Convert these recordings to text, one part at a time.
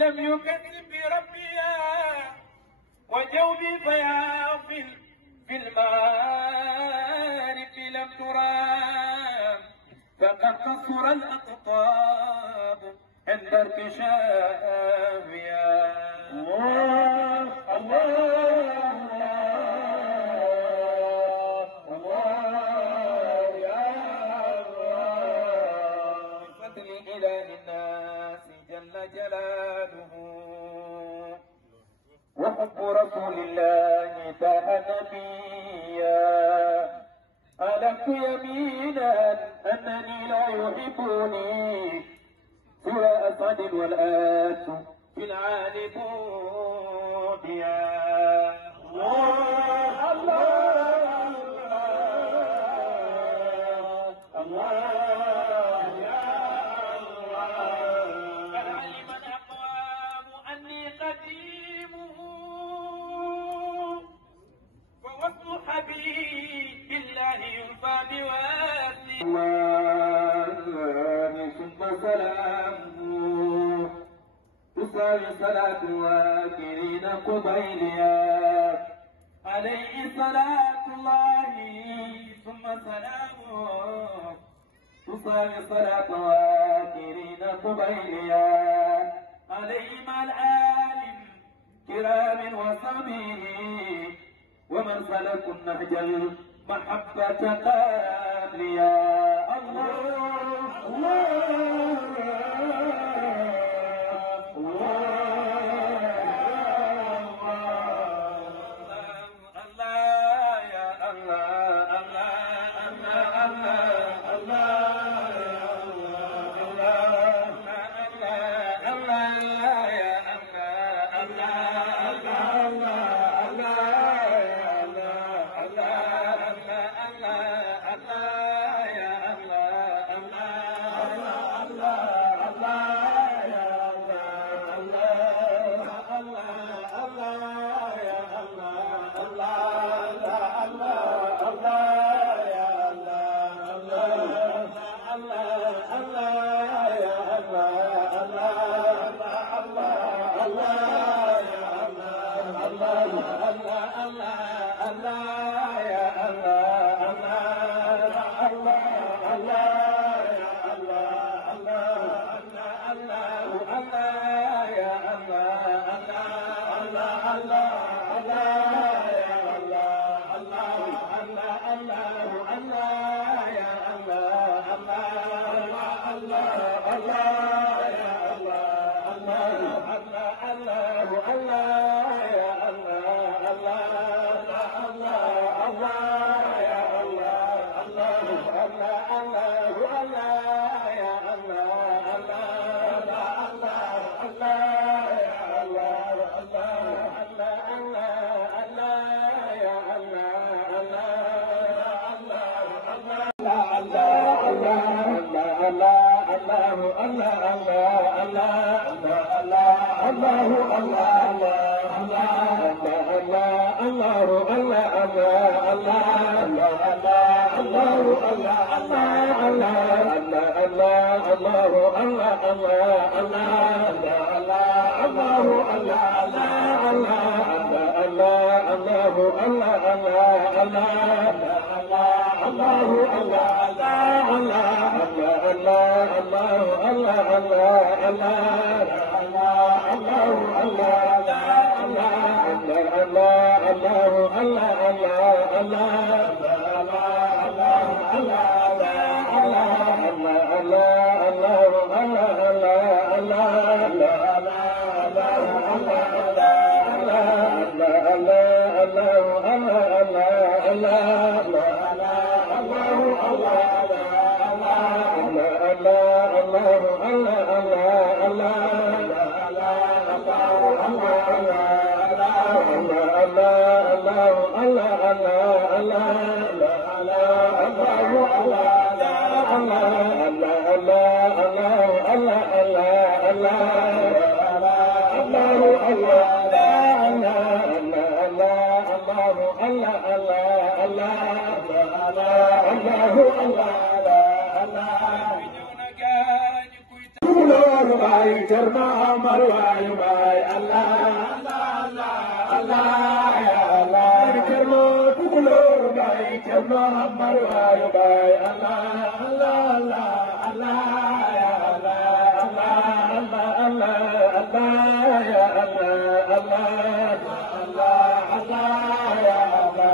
لم يكذب بربيا وجوبي فيا في المعارف لم ترام فقد قصر الأقطاب عند ارتشافها. الله الله الله يا الله بفضل إله الناس جل جلاله وحب رسول الله فأنا نبيا ألفت يمينا أنني لا يحبني سوى أسعد والآت في العالمون يا الله الله الله يا الله قد علم الأقوام أني قديمه فوصل حبيب الله ينفى بواسي ثم سلامه تساوي صلاة واكرين قبيلها عليه صلاة الله ثم سلامه تساوي صلاة واكرين قبيلها عليه مع العالم كرام وصحبه ومن سلكوا النهج المحبة قابليا. الله الله tukulóor baay Cerno Amar waay baay Allah Allah ya Allah Cerno tukulóor baay Cerno Amar waay baay Allah Allah Allah ya Allah Allah Allah ya Allah Allah Allah ya Allah Allah Allah ya Allah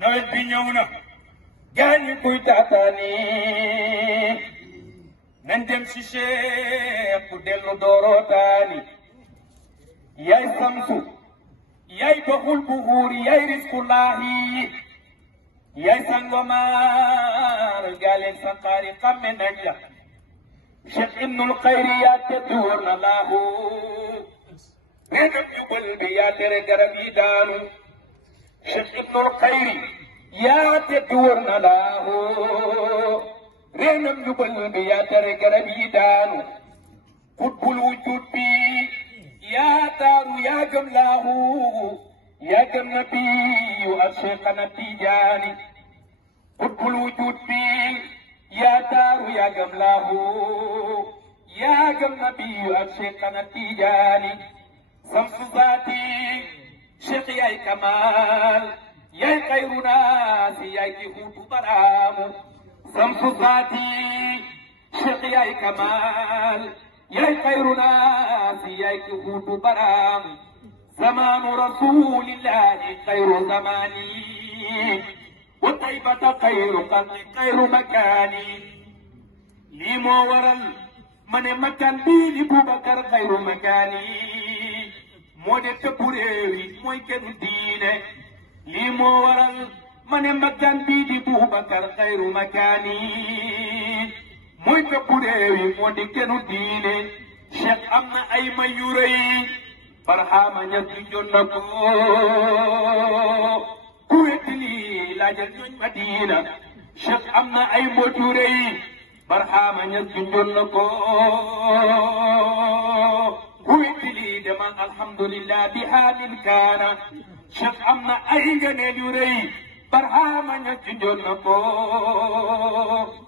nawet bi ñëw na gaañi kuy taataani nañ dem si Cheikh ku dellu doorootaani yaay samsu yaay doxul buhuuri yaay riskullaahi yaay sangomaar gaaleeg sanqaari xamme nañ la Cheikh Ibnul Xayri yaa teddu wóor na laahu renam jubal bi yaa tere garab yi daanu Cheikh Ibnul Xayri yaa teddu wóor na laahu renam jubal bi yaa tere garab yi daanu qutbul wujud bi yaa taaru yaa gëm laahu yaa gëm nabiyu ak Cheikhana Tijaani qutbul wujud bi yaa taaru yaa gëm laahu yaa gëm nabiyu ak Cheikhana Tijaani samsu zaati Cheikh yaay Kamal yaay xayru naasi yaay ki huutu baraamu samsu zaati Cheikh yaay Kamal yaay xayru naasi yaay ki huutu baraamu zamaanu rasulillahi xayru zamaani wa taybata xayru qarni xayru makaani lii moo waral ma ne makaan bii di Boubacar xayru makaani moo de tëpp réew yi mooy kenn diine lii moo waral ma ne makaan bii di Boubacar xayru makaani mooy tëpp réew yi moo di kenn diine Cheikh am na ay may yu rëy Barhama Ñas ñu jot na ko ku wetti lii laajal ñooñ Madina Cheikh am na ay mbóot yu rëy Barhama Ñas ñu jot na ko ku wetti lii demal alhamdulillah bi haalin kaana Cheikh am na ay ngëneel yu rëy Barhama Ñas ñu jot na ko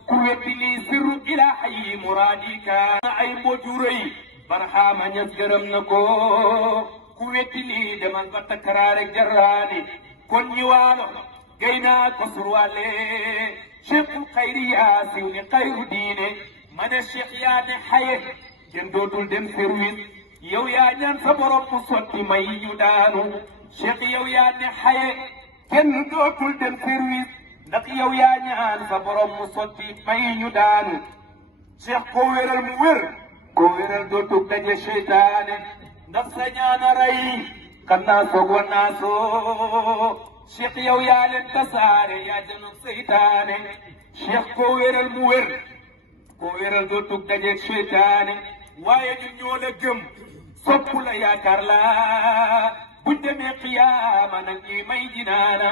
ku wetti lii sirru ilaahi yi muraadi kaana ay mbóot yu rëy Barhama Ñas gërëm na ko ku wetti lii demal ba takkaraare jarraani kon ñi waalo gay naa ko surwaale Cheikhul Xayri yaa siw ni xayru diine ma ne Cheikh yaa ne xaye kenn dootul dem service yow yaa ñaan sa borom mu sotti may ñu daanu Cheikh yow yaa ne xaye kenn dootul dem service ndax yow yaa ñaan sa borom mu sotti may ñu daanu Cheikh koo wéral mu wér koo wéral dootul daje seytaane ndax sa ñaana rey kan naa soog wa naa soo Cheikh yow yaa leen tasaare yaa janoog seytaane Cheikh koo wéral mu wér ko wéral doo tug dajeeg seytaane waaye ñun ñoo la gëm sopp la yaakaar la buñ demee qiyaama nag ñuy may jinaana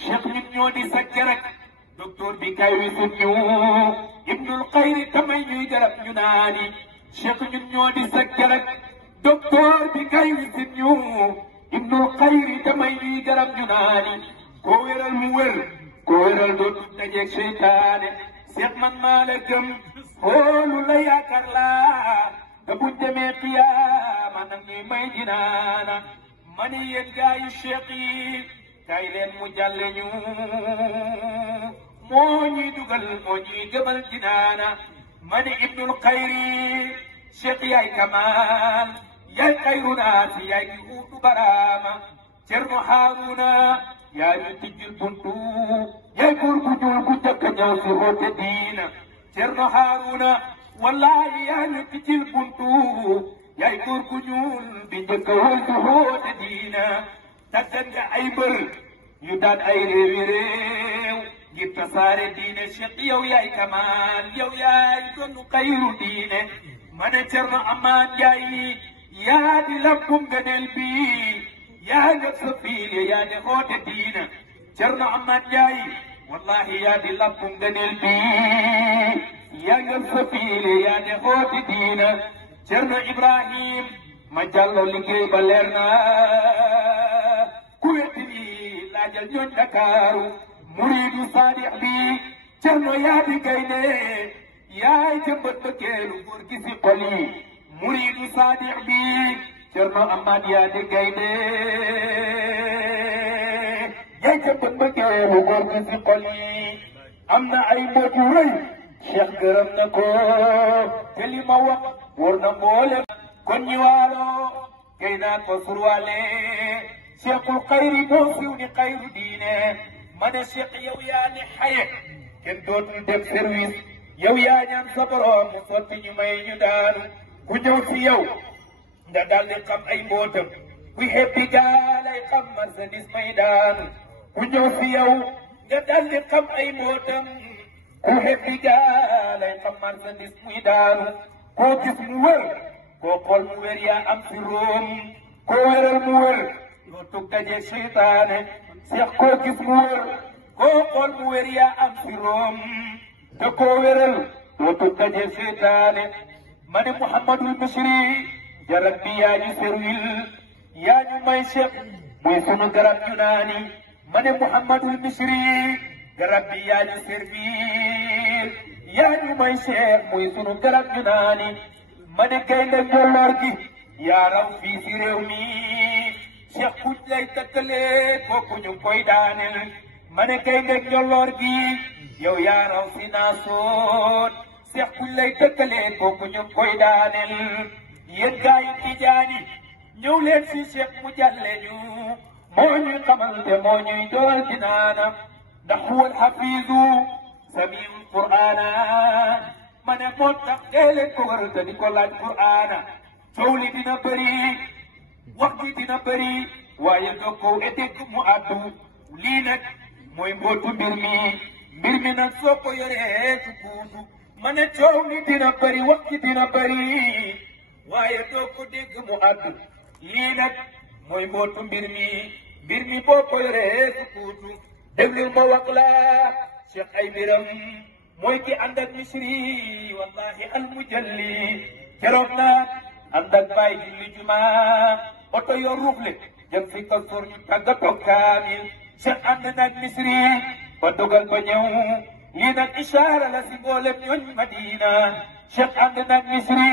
cheikh ñun ñoo di sa kerak docteur bi kay wi sut ñu ibnul xayri tamay ñuy garab ñu naani cheikh ñun ñoo di sa kerak docteur bi kay wi sut ñu ibnul xayri tamay ñuy garab ñu naani ko wéral mu wér ko wéral doo tug dajeeg seytaane seet man maa la gëm xoolu la yaakaar laa te buñ demee qiyaama nag ñuy may jinaana ma ne yéen gaa yi cheikh yi kay leen mu jàlle ñu moo ñuy dugal moo ñuy jëmal jinaana ma ne ibnul xayri cheikh yaay kamal yaay xayru naasi yaay ki uutu baraama cerno haaruna yaa ñu tijjil buntu yaay góor gu ñuul gu jëkk ñëw si roote diina cerno haaruna wallahi yaa ñu tijjil buntu yaay góor gu ñuul bi njëkk woon si roote diina tàggat nga ay mbër yu daan ay réewi réew ngir tasaare diine cheikh yow yaay kamal yow yaay doonu xayru diine ma ne cerno amaan njaay yaa di lampum gëneel bi yaa nga sa fiile yaa di xoote diina cerno amaan njaay wallahi yaa di lampum gëneel bi yaa nga sa fiile yaa di xoote diina cerno ibrahim ma jàllo liggéey ba leer na ku wetti ni laajal ñooñ Dakaaru muriidu saadix bi cerno yaa di gaynde yaay jëmbat bëggeelu góor gi si xol yi muriidu saadix bi cerno amaat yaa di gaynde yaay jëmbat bëggeelu góor gi si xol yi am na ay mbóot yu rëy cheikh gërëm na ko te li ma wax wóor na mboolem kon ñi waalo gay naa ko surwaale cheikhul xayri moo siw ni xayru diine ma ne cheikh yow yaa ni xaye kenn dootul dem service yow yaa ñaan sa borom mu sotti ñu may ñu daanu ku ñëw si yow nga daal di xam ay mbootam kuy xeppi gaalay xam marchandise may daanu ku ñëw si yow nga daal di xam ay mbootam ku xeppi gaalay xam marchandise muy daanu koo gis mu wër koo xool mu wér yaa am si room koo wéral mu wér loo tug dajeeg seytaane seex koo gis mu wér koo xool mu wér yaa am si room te koo wéral loo tug dajeeg seytaane ma ne Muhammadul Misri jarab bi yaa ñu serwil yaa ñu may seex muy sunu garab ñu naani ma ne Muhammadul Misri garab bi yaa ñu servir yaa ñu may seex muy sunu garab ñu naani ma ne gaynde njolloor gi yaa raw fii si réew mi cheikh kuñ lay tëkkalee kooku ñu koy daaneel ma ne gaynde njolloor gi yow yaa raw si naasoon cheikh kuñ lay tëkkalee kooku ñu koy daaneel yéen gaa yi tijaani ñëw leen si cheikh mu jàlle ñu moo ñuy xamal te moo ñuy dool dinaana ndax huwal hafizu samiul qur'ana ma ne moo tax dee leen ko war te di ko laaj qur'ana coow li dina bëri wax ji dina bëri waaye nga ko edeg mu addu lii nag mooy mbootu mbir mi nag soo ko yoree su kuutu ma ne coow li dina bëri wax ji dina bëri waaye doo ko dégg mu addu lii nag mooy mbootu mbir mi boo ko yoree su kuutu déglul ma wax la cheikh ay mbiram mooy ki ànd ak misri wallahi al mujalli keroog naa ànd ak baay julli juma oto yor ruufle jëm fi ko sor ñu tàggatoo kaamil cheikh ànd nag misri ba dogal ba ñëw lii nag ishaara la si mboolem ñooñ madina cheikh ànd nag misri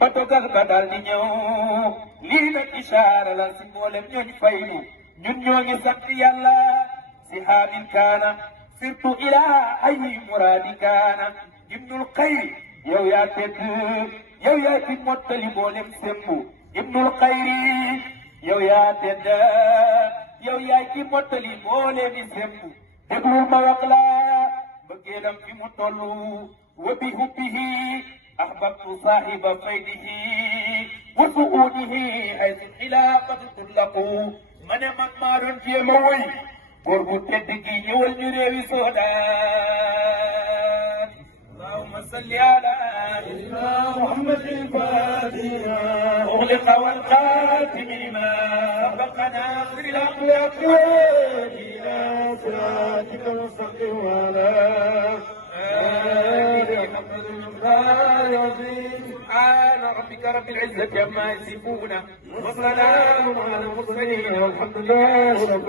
ba dogal ba daal di ñëw lii nag ishaara la si mboolem ñooñ faylu ñun ñoo ngi sant yàlla si haamin kaana surtout ilaa ay muraadi kaana ibnul xayri yow yaa tedd yow yaa ci mottali mboolem sembu ibnul xayri yow yaa tedd yow yaa ci mottali mboolem sembu déglul ma wax la bëggeelam fi mu tollu wa bi hubbihi ahbabtu saahiba faydihi wa suudihi haythu xilaafatu tutlaqu ma ne man maa doon jéem a woy góor gu tedd gi ñëwal ñu réewi Soodaan صل على سيدنا محمد الفاتح أغلق والخاتم لما سبق ناصر الأخلاق إلى صراطك المستقيم وعلى آله محمد العظيم سبحان ربك رب العزة عما يصفون وسلام على المرسلين والحمد لله رب